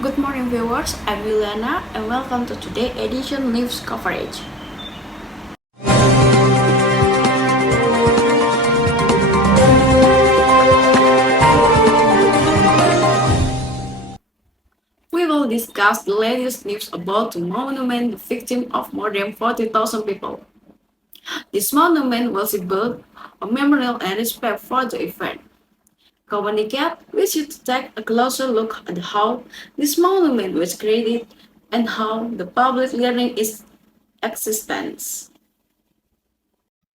Good morning viewers, I'm Yuliana and welcome to today's edition news coverage. We will discuss the latest news about the monument, the victim of more than 40,000 people. This monument was built a memorial and respect for the event. Communicate, we should take a closer look at how this monument was created and how the public learning its existence.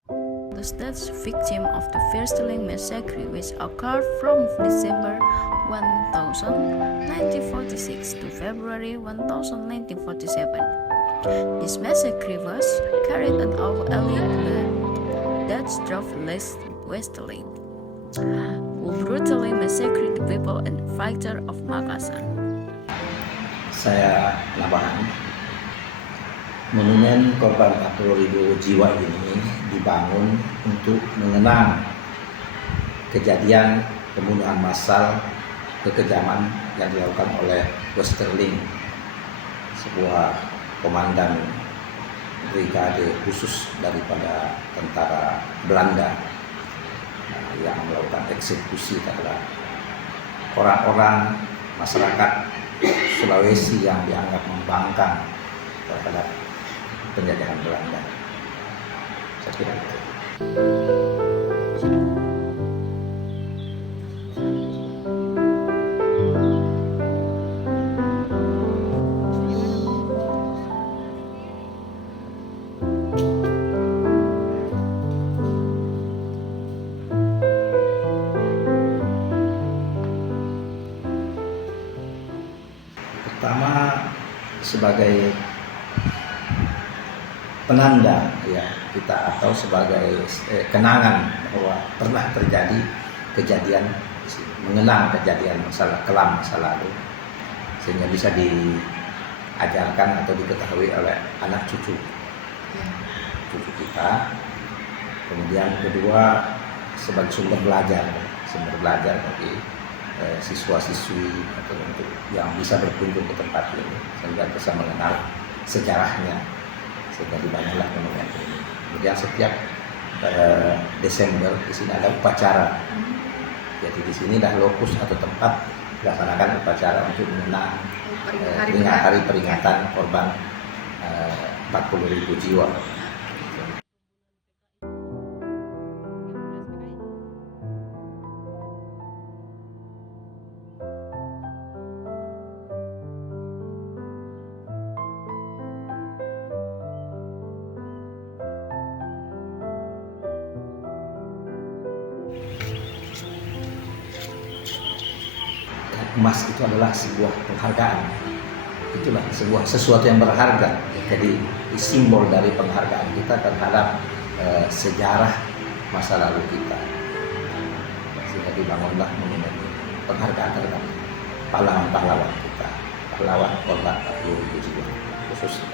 The state's victim of the Versteling massacre, which occurred from December 1946 to February 1947. This massacre was carried out early that drove Westerling, who brutally massacred the people and fighter of Makassar. Saya Labahan. Monumen korban 40.000 jiwa ini dibangun untuk mengenang kejadian pembunuhan massal kekejaman yang dilakukan oleh Westerling, sebuah komandan brigade khusus daripada tentara Belanda yang melakukan eksekusi terhadap orang-orang masyarakat Sulawesi yang dianggap membangkang terhadap penjajahan Belanda. Saya kira itu. Pertama, sebagai penanda ya kita atau sebagai kenangan bahwa pernah terjadi kejadian, mengenang kejadian kelam masa lalu, sehingga bisa diajarkan atau diketahui oleh anak cucu kita. Kemudian kedua, sebagai sumber belajar bagi siswa-siswi atau untuk yang bisa berkunjung ke tempat ini sehingga bisa mengenal sejarahnya, sehingga dibangunlah monumen ini. Kemudian setiap Desember di sini ada upacara. Jadi di sini dah lokus atau tempat dilaksanakan upacara untuk mengenang hari peringatan korban 40.000 jiwa. Emas itu adalah sebuah penghargaan, itulah sesuatu yang berharga. Jadi simbol dari penghargaan kita terhadap sejarah masa lalu kita, sehingga dibangunlah monumen penghargaan terhadap pahlawan-pahlawan kita, pahlawan korban 40.000 jiwa khususnya.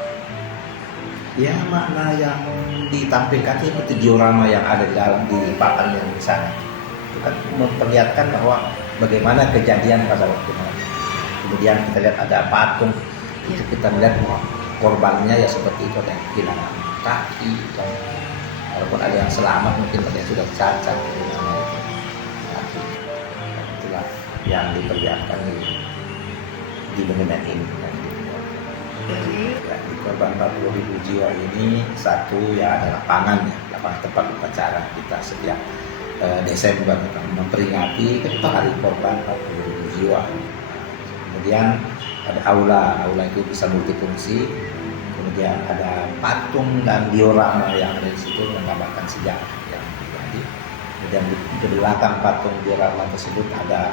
Ya, makna yang ditampilkan seperti diorama yang ada di papan yang di sana itu kan memperlihatkan bahwa bagaimana kejadian pada waktu itu. Kemudian kita lihat ada patung, itu kita melihat bahwa korbannya ya seperti itu, ada yang kehilangan kaki, walaupun ada yang selamat mungkin ada yang sudah cacat kaki. Itulah yang diperlihatkan di monumen ini. Ya, di korban 40.000 jiwa ini satu ya adalah pangan, lapangan tempat upacara kita setiap Desember memperingati hari korban 40.000 jiwa. Kemudian ada aula itu bisa multifungsi. Kemudian ada patung dan diorama yang ada di situ menggambarkan sejarah yang terjadi. Kemudian di belakang patung diorama tersebut ada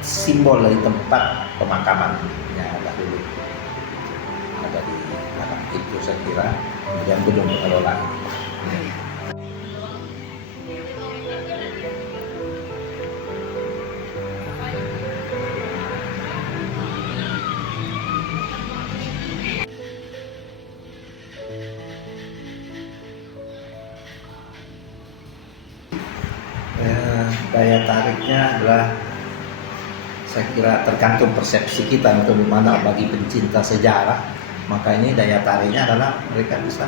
simbol dari tempat pemakamannya dahulu. Ada di belakang itu saya kira. Kemudian gedung pengelolaan. Daya tariknya adalah saya kira tergantung persepsi kita untuk mana bagi pencinta sejarah, maka ini daya tariknya adalah mereka bisa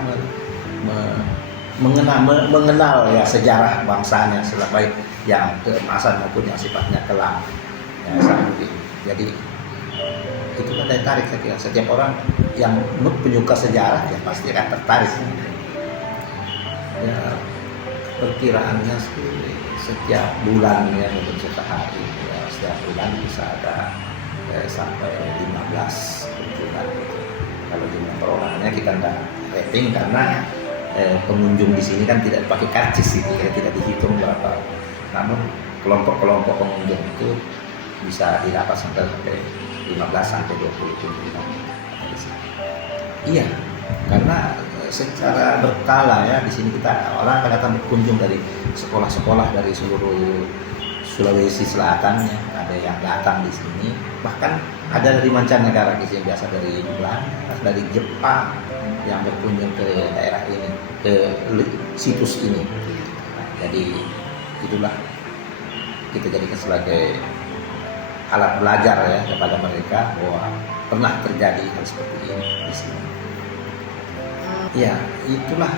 mengenal ya sejarah bangsanya, baik yang keemasan maupun yang sifatnya kelam. Ya, jadi itulah daya tarik saya kira. Setiap orang yang penyuka sejarah ya pasti akan tertarik. Ya, perkiraannya sih setiap bulan ya mungkin sehari ya, setiap bulan bisa ada sampai 15 kunjungan gitu. Kalau jumlah per orangnya kita nggak rating karena pengunjung di sini kan tidak pakai karcis gitu ya, tidak dihitung berapa. Namun kelompok-kelompok pengunjung itu bisa didapat sampai 15 sampai 20 kunjungan. Iya, karena secara berkala ya di sini kita orang akan datang berkunjung dari sekolah-sekolah dari seluruh Sulawesi Selatan ya, ada yang datang di sini, bahkan ada dari mancanegara di sini, biasa dari Belanda, dari Jepang yang berkunjung ke daerah ini, ke situs ini. Nah, jadi itulah kita jadikan sebagai alat belajar ya kepada mereka bahwa pernah terjadi hal seperti ini di sini. Ya, itulah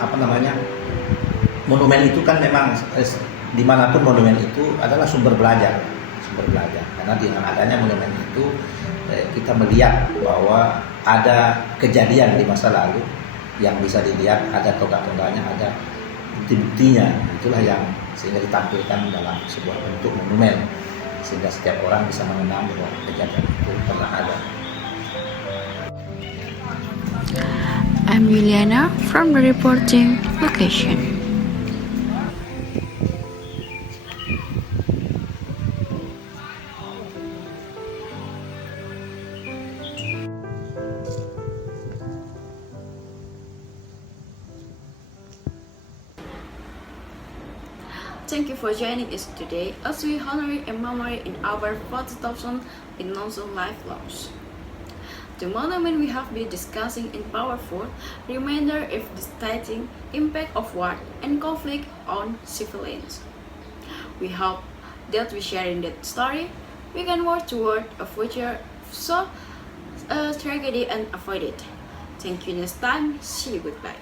apa namanya, monumen itu kan memang dimanapun monumen itu adalah sumber belajar karena dengan adanya monumen itu kita melihat bahwa ada kejadian di masa lalu yang bisa dilihat, ada tonggak-tonggaknya, ada bukti-buktinya, itulah yang sehingga ditampilkan dalam sebuah bentuk monumen sehingga setiap orang bisa mengenal bahwa kejadian itu pernah ada. I'm Juliana from the reporting location. Thank you for joining us today as we honor a memory in our 40,000 in Nelson Life Loss. The monument we have been discussing is powerful reminder of the devastating impact of war and conflict on civilians. We hope that we sharing that story, we can work toward a future so tragedy and avoid it. Thank you next time. See you, goodbye.